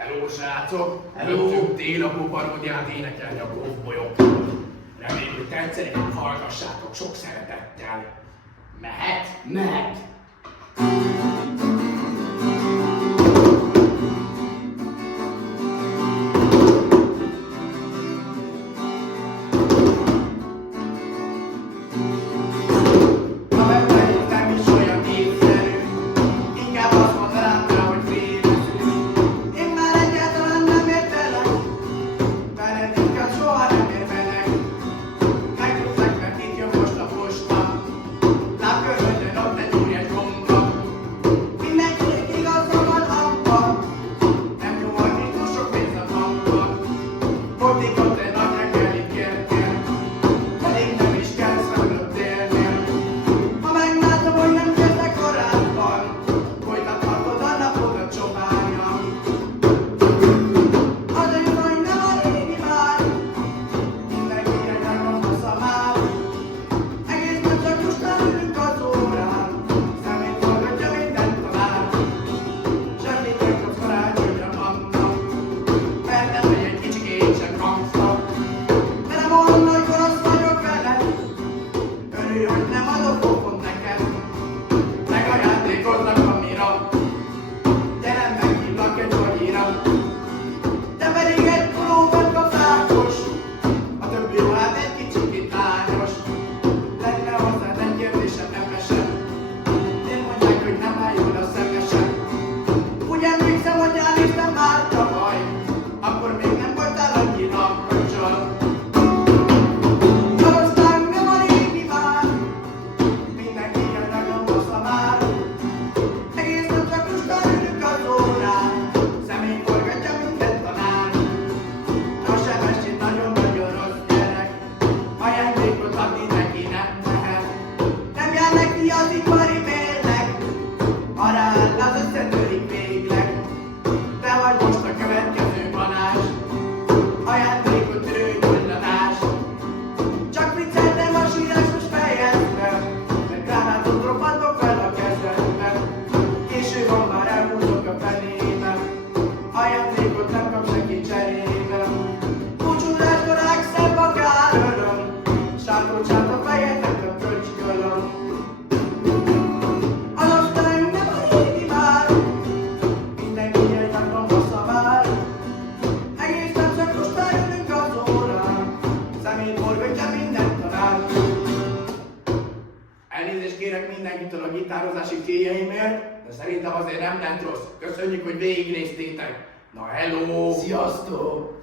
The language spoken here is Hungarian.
Hello, srácok! Hello. Jöttünk télapó paródiát énekelni a gófbolyok. Reméljük, hogy tetszenek, hogy hallgassátok sok szeretettel. Mehet? Mehet! Ha megmegyünk, nem is olyan népszerű. Inkább azt mondanám rá, hogy féleszű. Én már egyáltalán nem értelek. Benedikkel soha nem érvelek. Megtudták, mert itt jön most a posta. Lábköröldön ott egy óriás gomba. Mindenkinek igaza van abban. Nem jó, hogy nincs túl sok pénz a bankban. Fordított egy nagy reggeli kérkér. Pedig nem is kell szemlőtt élnél. Ha meglátom, hogy nem kezdek korábban, folytathatod a napodat csopánya. Az a jó, hogy nem a régi már, mindenkire nyargassza már. Egész nap csak lustán ülünk az órán, szemét hallgatja mindent talál. Semmit nem tudsz karácsonyra annak, mert nem vagy egy kicsikét sem gangsta. De nem olyan nagy gonosz vagyok veled, örülj, hogy nem adok pofont neked. Megajándékoznak amira, gyere meghívlak egy vagyira. Te pedig egy pulóver kaprákos, a többi ruhád egy kicsikét lányos. Lenne hozzád egy kérdésem, nemesen, én mondják, hogy nem áll jól a szemesen. Úgy emlékszem, hogy ránéztem már tavaly, akkor még nem voltál annyira köcsöl. Aztán nem a régi már, mindenki nagyon hossza már. Egész nap csak lustán ülünk az órán, szemét forgatja minden tanár. A sebesség nagyon-nagyon rossz gyerek, ajándékot adni neki nem lehet. Nem jár neki az ipari mérleg, ha rááll az összetörik végleg. Te vagy most a következő banás, ajándékot rőgyullanás. Csak vicceltem a sírásos fejembe, mert gránátot robbadok fel a kezembe. Késő van, már elhúzok a fenébe, ajándékot nem kap senki cserébe. Búcsúzáskor ágszebb a káröröm, sátorcsát a fejednek a köcskölöm. Az aztán nem a régi már, mindenki egy napon hossza már. Egész nap csak lustán ülünk az órán, szemét forgatja minden tanár. Elnézést kérek mindenkitől a gitározási céljaimért, de szerintem azért nem lett rossz. Köszönjük, hogy végignéztétek. Na hello! Sziasztok!